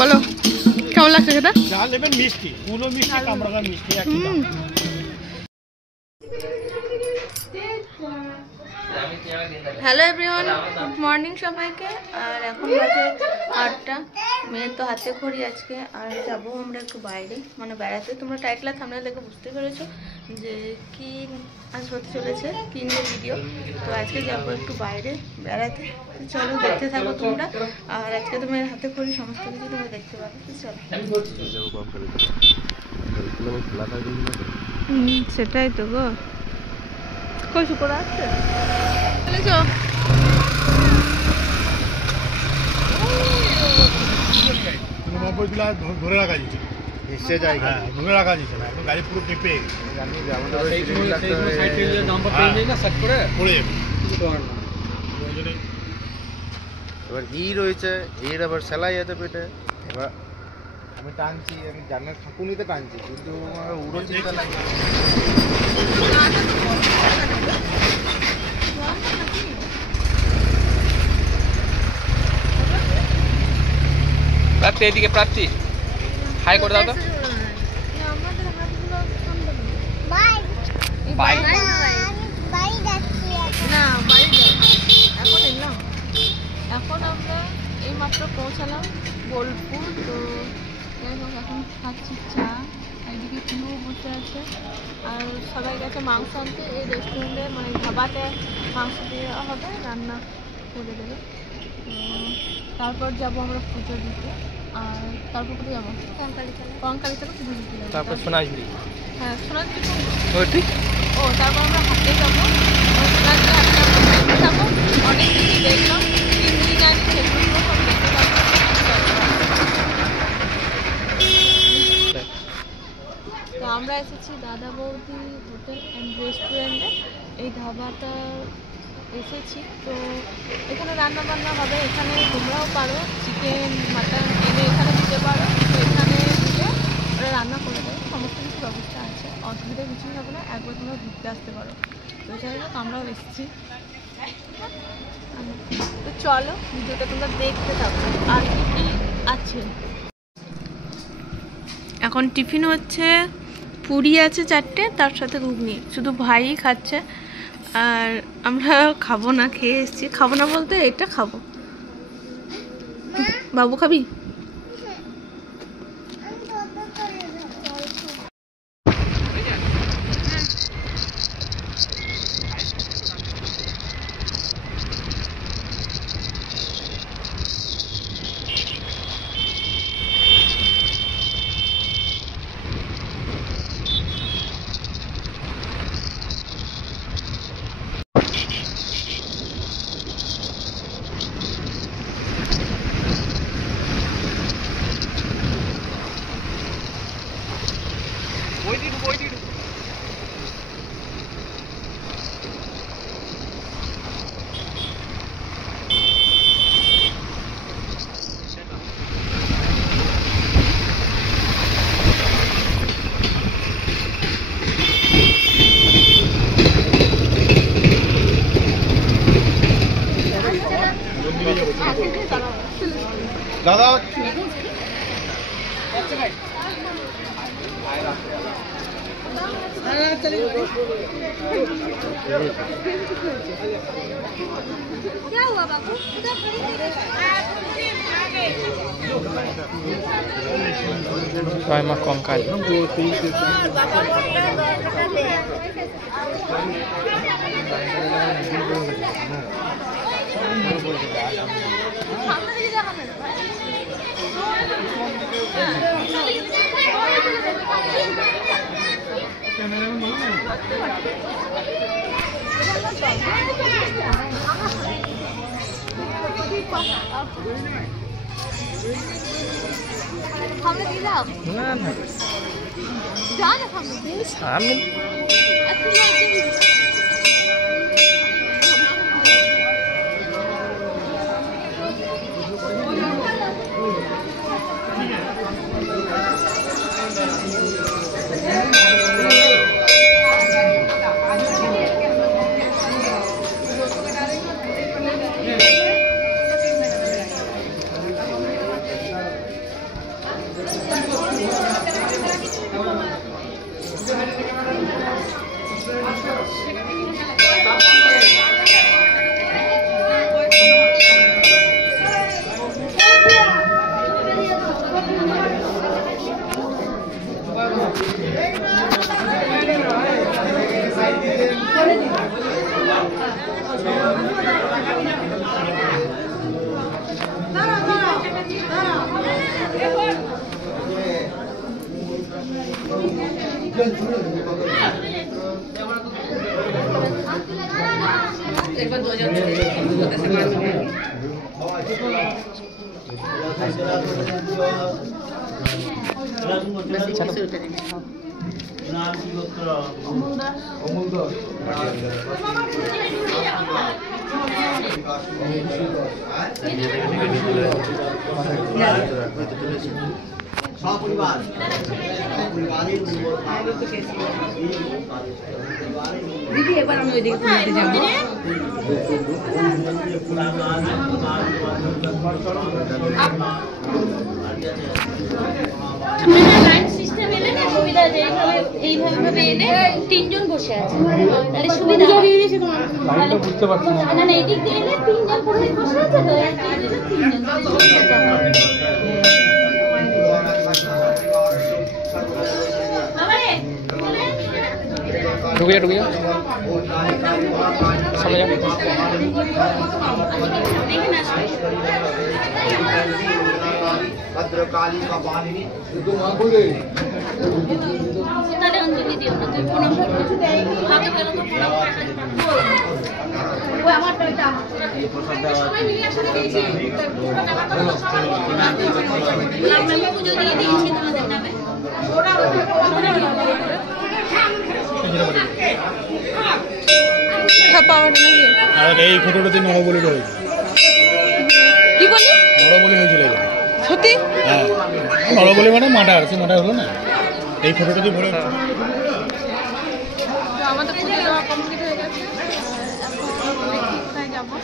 বলো কেমন লাগছে সেটা? যা নেবেন মিষ্টি, পুরো মিষ্টি, কামরাঙা মিষ্টি একই দাম। হ্যালো এভরিওয়ান, গুড মর্নিং সবাইকে। আর এখন বাজে 8টা। মেয়ের তো হাতে খড়ি আজকে। আর যাবো আমরা একটু বাইরে, মানে বেড়াতে। তোমরা টাইটেল আর থাম্বনেল দেখে বুঝতে পেরেছো যে কি আজ হতে চলেছে, কি নিয়ে ভিডিও। তো আজকে যাবো একটু বাইরে বেড়াতে। চলো দেখতে থাকো তোমরা। আর আজকে তো মেয়ের হাতে খড়ি সমস্ত কিছু তোমরা দেখতে পাবে। চলো। সেটাই তো গো। কই শুকর আসছে চলেছো? ধরে রাখা যাচ্ছে, নিশ্চয় জায়গা ধরে রাখা যাচ্ছে না, গাড়ি পুরো টিপে এবার ঘি রয়েছে, ঘির আবার সেলাই আছে পেটে। এবার আমি টানছি, আমি জানার খাকুনিতে টানছি, কিন্তু আমার উড়ো চিন্তা লাগে। প্রাপ্তি এদিকে, প্রাপ্তি হাই করে দাও তো। এখন আমরা এইমাত্র পৌঁছালাম বোলপুর। তো যাই হোক, এখন খাচ্ছি চা। এইদিকে কিনুও বসে আছে, আর সবাই গেছে মাংস আনতে। এই রেস্টুরেন্টে মানে ধাবাতে মাংস দেওয়া হবে, রান্না করে দেবে। তারপর যাবো আমরা পুজো দিতে। আর তারপর কোথায় যাবো? কঙ্কালীতলা পুজো দিতে যাবো। তারপর সোনাঝুরি। হ্যাঁ, সোনাঝুরি। ঠিক। ও তারপর আমরা হাঁটতে যাবো, সোনাঝুরি যাবো। অনেক কিছু দেখলাম, চিংড়ি গাছ, সেগুলো সব দেখতে পাবো। তো আমরা এসেছি দাদা বৌদি হোটেল অ্যান্ড রেস্টুরেন্টে। এই ধাবাটা এসেছি। তো এখানে রান্না বান্না হবে। এখানে তোমরাও পারো চিকেন মাটন এনে এখানে দিতে পারো। তো এখানে দিলে ওরা রান্না করে দেবে, সমস্ত কিছু ব্যবস্থা আছে, অসুবিধা কিছুই হবে না। একবার তোমরা ঘুরতে আসতে পারো। তো যাই হোক, আমরাও এসেছি। তো চলো ভিডিওটা তোমরা দেখতে থাকো আর কি কি আছে। এখন টিফিন হচ্ছে, পুরি আছে 4টে, তার সাথে ঘুগনি। শুধু ভাই খাচ্ছে, আর আমরা খাবো না, খেয়ে এসেছি। খাবো না বলতে এটা খাবো। বাবু খাবি? দাদা क्या हुआ बाबू? মা কঙ্কাল। সামনে দিয়ে যাও, না না যা না সামনে সামনে। দিদি এবার আমি ওইদিকে ঘুরতে যাবো। লাইন সিস্টেম এলে না সুবিধা আছে, এইভাবে এলে তিনজন বসে আছে তাহলে সুবিধা হয়। তাহলে বুঝতে পারছি না, না এদিক দিয়ে এলে তিনজন পুরোহিত বসে আছে তো তিনজন তাহলে সুবিধা হয়। ঢুকে যা সামনে যা। भद्रकाली का पानी তাহলে অঞ্জলি দিও না, তুই প্রণাম করবি হাতে গেল তো প্রণাম ওই আমার টাইটা ये प्रसाद सबाई मिले একসাথে দিয়েছি আমরা পুজো দিয়ে দিয়েছি তোমাদের নামে। আর এই ফটোটাতে নরবলি রয়েছে। কি বলি? নরবলি হয়েছিল সত্যি? হ্যাঁ, নরবলি মানে মার্ডার, সে মার্ডার হলো না এই ফটোটাতে ভরে। তো আমাদের পুজো দেওয়া কমপ্লিট হয়ে গেছে, এখন দেখি কোথায় যাবো।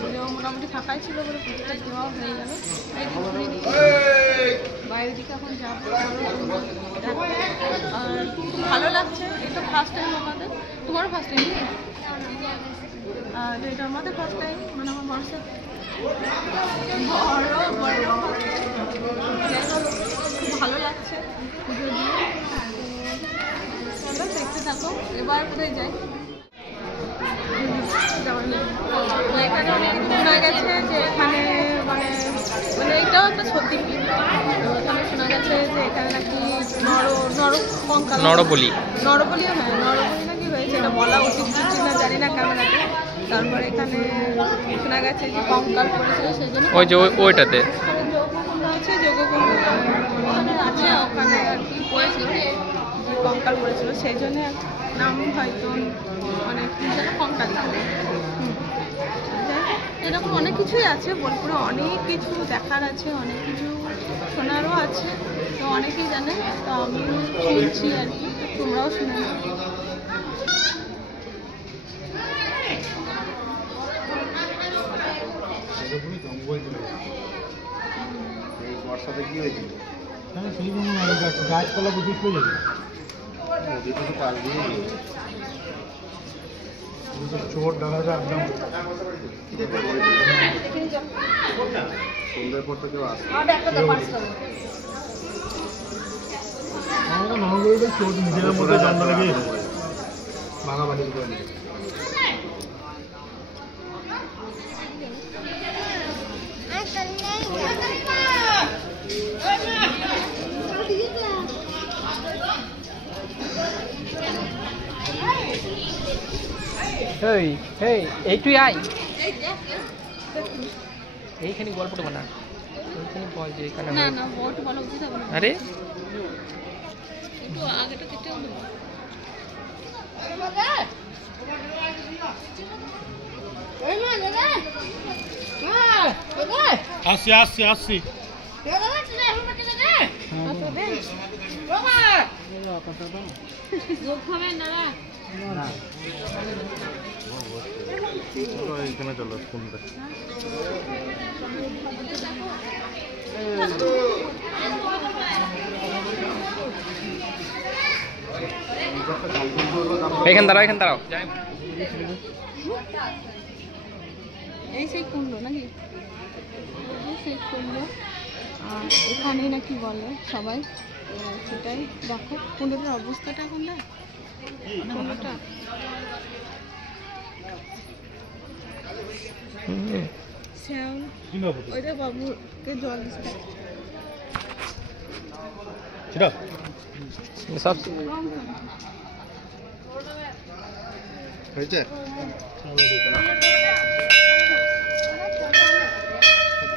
পুজো মোটামুটি ফাঁকাই ছিল বলে পুজোটা দেওয়া হয়ে গেল। বাইরের দিকে এখন যাবো। আর খুব ভালো লাগছে, এটা ফার্স্ট টাইম আমাদের। তোমারও ফার্স্ট টাইম? আর এটা আমাদের ফার্স্ট টাইম, মানে আমার মানুষের খুব ভালো লাগছে পুজো দিয়ে। চলো দেখতে থাকো, এবার কোথায় যাই। তো এখানে অনেক কিছু শোনা গেছে যে এখানে মানে মানে এটাও একটা সত্যি। এখানে শোনা গেছে যে এখানে নাকি কঙ্কাল নরবলি নরবলিও হ্যাঁ নরবলি নাকি হয়েছে, এটা বলা উচিত না জানি না ক্যামেরাতে। তারপরে এখানে শোনা গেছে যে কঙ্কাল পড়েছিল, সেই জন্য ওই যে ওইটাতে যোগকুণ্ড আছে, যোগকুণ্ড ওখানে আছে, ওখানে আর কি পড়েছিল যে কঙ্কাল পড়েছিল, সেই জন্য নাম হয়তো অনেক কঙ্কাল লাগে। এরকম অনেক কিছুই আছে বোলপুরে, অনেক কিছু দেখার আছে, অনেক কিছু শোনারও আছে, তো অনেকেই জানে, তো আমি শুনছি আর কি, তোমরাও শুনে নাও। এই বর্ষাতে কি হয়েছিল? হ্যাঁ, সেই জন্য গাছপালা প্রচুর হয়ে যাবে। নদীতে তো পাশ দিয়ে চোর ডালাটা একদম সন্ধ্যার পর তো কেউ আসে নরবলিটা চোর নিজেদের মধ্যে জন্ম লেগে ভাগাভাগি করে নিয়ে। এই তুই আয় এইখানে গল্পটা বানা, এইখানে বল যে এখানে না না বট বলা উচিত হবে না। আরে একটু আগেটা কেটে হলো। আসছি আসছি আসছি। এখানে চলো কোনটা এখানে দাঁড়াও এই সেই কুণ্ড নাকি, এই সেই কুণ্ড, আর এখানেই নাকি বলে সবাই, সেটাই দেখো কুণ্ডটার অবস্থাটা এখন দেখ কুণ্ডটা। শ্যাম ওইটা বাবুকে জল দিচ্ছে। সেটা সব হয়েছে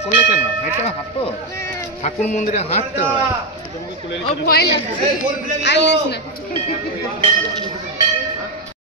করলে কেন এটা হাঁটো ঠাকুর মন্দিরে হাঁটতে হয় ও ভয় লাগছে আর লিস না